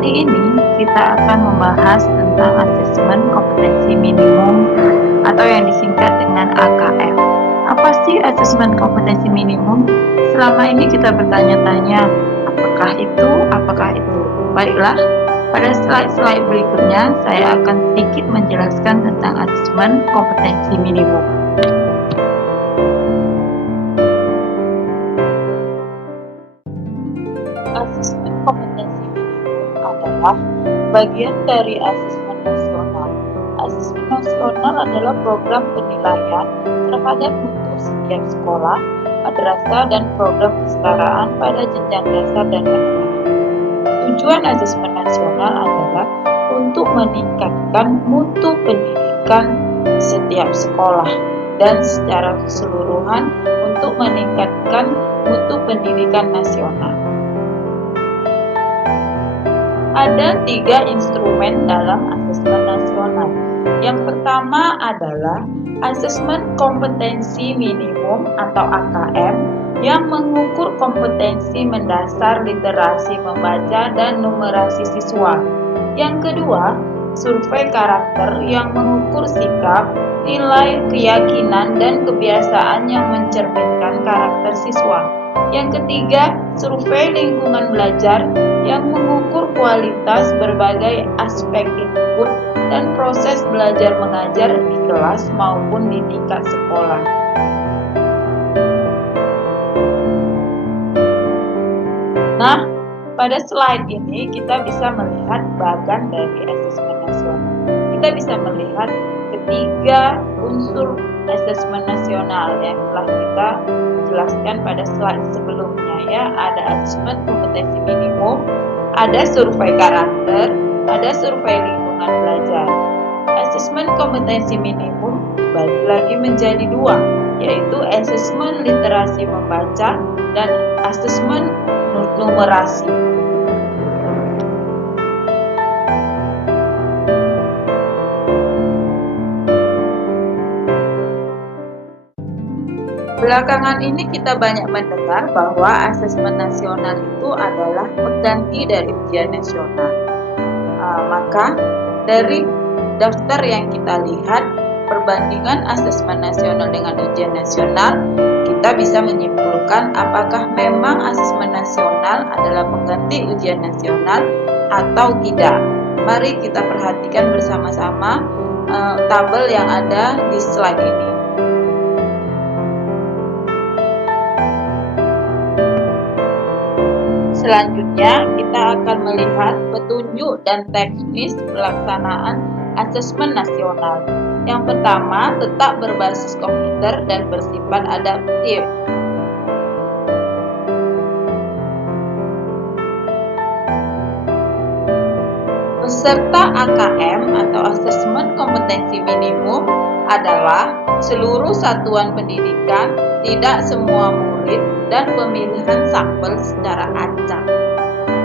Kali ini kita akan membahas tentang asesmen kompetensi minimum atau yang disingkat dengan AKM. Apa sih asesmen kompetensi minimum? Selama ini kita bertanya-tanya, apakah itu? Baiklah, pada slide-slide berikutnya saya akan sedikit menjelaskan tentang asesmen kompetensi minimum. Asesmen kompetensi minimum adalah bagian dari asesmen nasional. Asesmen nasional adalah program penilaian terhadap mutu setiap sekolah, madrasah, dan program kesetaraan pada jenjang dasar dan menengah. Tujuan asesmen nasional adalah untuk meningkatkan mutu pendidikan setiap sekolah dan secara keseluruhan untuk meningkatkan mutu pendidikan nasional. Ada 3 instrumen dalam asesmen nasional. Yang pertama adalah asesmen kompetensi minimum atau AKM yang mengukur kompetensi mendasar literasi membaca dan numerasi siswa. Yang kedua, survei karakter yang mengukur sikap, nilai, keyakinan, dan kebiasaan yang mencerminkan karakter siswa. Yang ketiga, survei lingkungan belajar yang mengukur kualitas berbagai aspek input dan proses belajar mengajar di kelas maupun di tingkat sekolah. Nah, pada slide ini kita bisa melihat bagan dari asesmen nasional. Kita bisa melihat ketiga unsur asesmen nasional yang telah kita jelaskan pada slide sebelumnya ya. Ada asesmen kompetensi minimum, ada survei karakter, ada survei lingkungan belajar. Asesmen kompetensi minimum dibagi lagi menjadi 2, yaitu asesmen literasi membaca dan asesmen numerasi. Belakangan ini kita banyak mendengar bahwa asesmen nasional itu adalah pengganti dari ujian nasional. Maka dari daftar yang kita lihat perbandingan asesmen nasional dengan ujian nasional, kita bisa menyimpulkan apakah memang asesmen nasional adalah pengganti ujian nasional atau tidak. Mari kita perhatikan bersama-sama tabel yang ada di slide ini. Selanjutnya, kita akan melihat petunjuk dan teknis pelaksanaan asesmen nasional. Yang pertama, tetap berbasis komputer dan bersifat adaptif. Peserta AKM atau asesmen kompetensi minimum adalah seluruh satuan pendidikan, tidak semua murid, dan pemilihan sampel secara acak.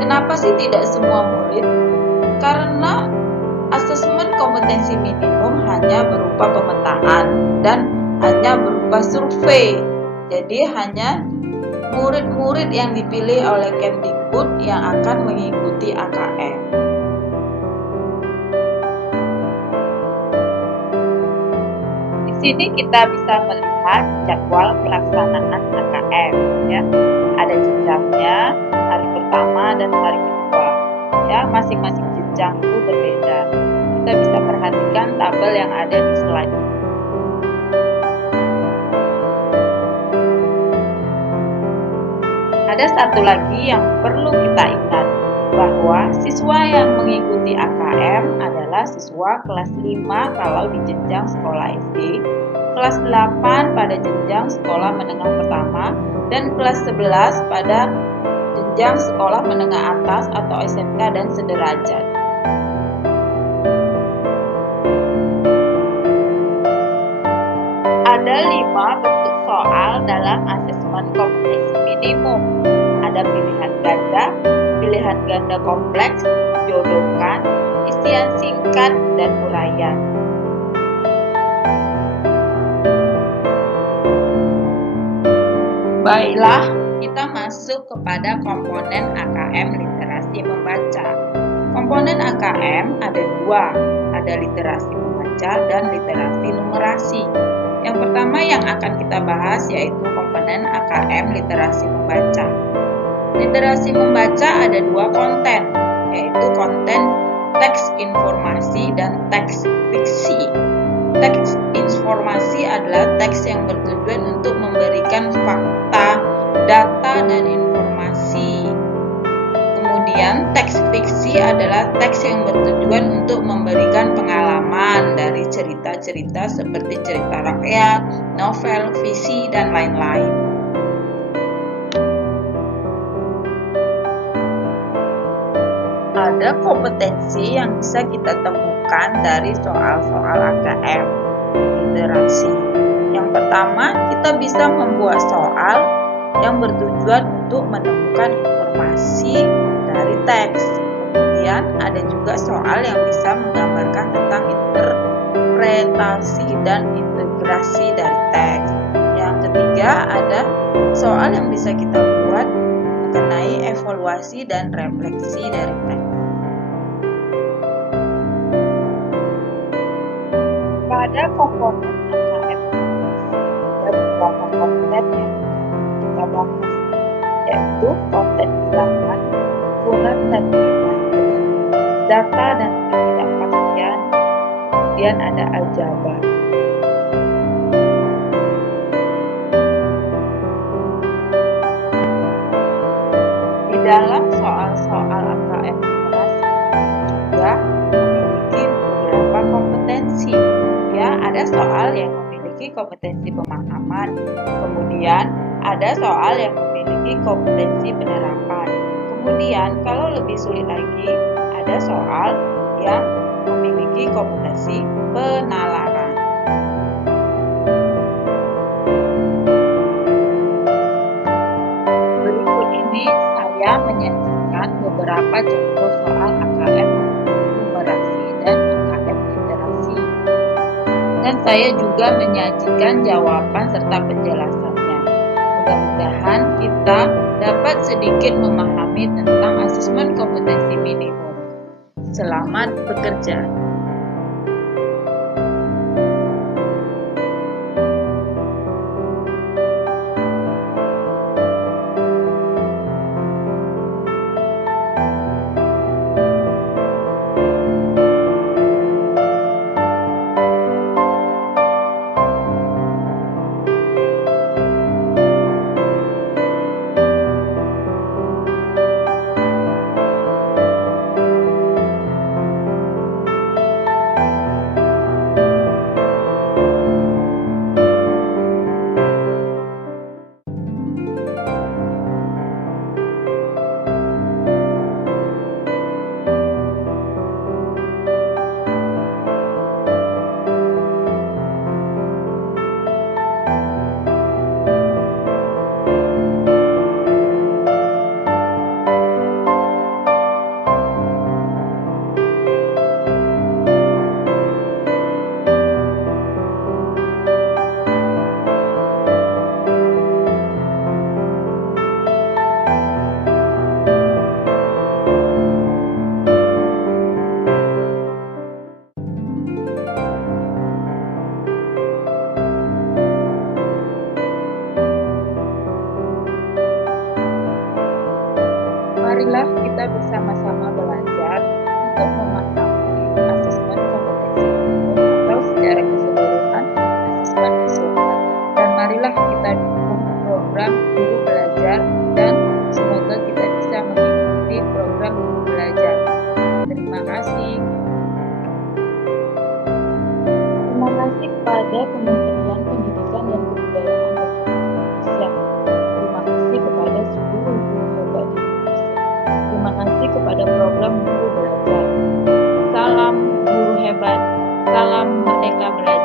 Kenapa sih tidak semua murid? Karena asesmen kompetensi minimum hanya berupa pemetaan dan hanya berupa survei. Jadi hanya murid-murid yang dipilih oleh Kemdikbud yang akan mengikuti AKM. Di sini kita bisa melihat jadwal pelaksanaan AKM ya. Ada jenjangnya, hari pertama dan hari kedua. Ya, masing-masing jenjang itu berbeda. Kita bisa perhatikan tabel yang ada di slide ini. Ada satu lagi yang perlu kita ingat, bahwa siswa yang mengikuti AKM adalah siswa kelas 5 kalau di jenjang sekolah SD, kelas 8 pada jenjang sekolah menengah pertama, dan kelas 11 pada jenjang sekolah menengah atas atau SMK dan sederajat. Ada 5 bentuk soal dalam asesmen kompetensi minimum. Ada pilihan ganda kompleks, jodohkan, isian singkat, dan uraian. Baiklah, kita masuk kepada komponen AKM literasi membaca. Komponen AKM ada dua, ada literasi membaca dan literasi numerasi. Yang pertama yang akan kita bahas yaitu komponen AKM literasi membaca. Literasi membaca ada dua konten, yaitu konten teks informasi dan teks fiksi. Teks informasi adalah teks yang bertujuan untuk memberikan fakta, data, dan informasi. Kemudian teks fiksi adalah teks yang bertujuan untuk memberikan pengalaman dari cerita-cerita seperti cerita rakyat, novel, visi, dan lain-lain. Ada kompetensi yang bisa kita temukan dari soal-soal AKM literasi. Yang pertama, kita bisa membuat soal yang bertujuan untuk menemukan informasi dari teks. Kemudian ada juga soal yang bisa menggambarkan tentang interpretasi dan integrasi dari teks. Yang ketiga, ada soal yang bisa kita buat mengenai evaluasi dan refleksi dari teks. Pada komponen AKM ada beberapa konten yang kita bahas, yaitu konten bilangan, hubungan dan geometri, data dan ketidakpastian, kemudian ada aljabar. Di dalam soal-soal AKM literasi juga memiliki beberapa kompetensi. Ya, ada soal yang memiliki kompetensi pemahaman, kemudian ada soal yang memiliki kompetensi penerapan. Kemudian, kalau lebih sulit lagi, ada soal yang memiliki kompetensi penalaran. Berikut ini saya menyajikan beberapa contoh soal AKM numerasi dan AKM literasi. Dan saya juga menyajikan jawaban serta penjelasannya. Mudah-mudahan kita dapat sedikit memahami tentang asesmen kompetensi minimum. Selamat bekerja. Marilah kita bersama-sama belajar untuk memahami asesmen kompetensi minimum atau secara keseluruhan asesmen nasional. Dan marilah kita dukung program Guru Belajar dan semoga kita bisa mengikuti program Guru Belajar. Terima kasih. Terima kasih kepada Kementerian Pendidikan dan Kebudayaan Republik Indonesia. Terima kasih kepada seluruh guru hebat di Indonesia. Terima kasih kepada program Guru Belajar. Salam guru hebat, salam merdeka belajar.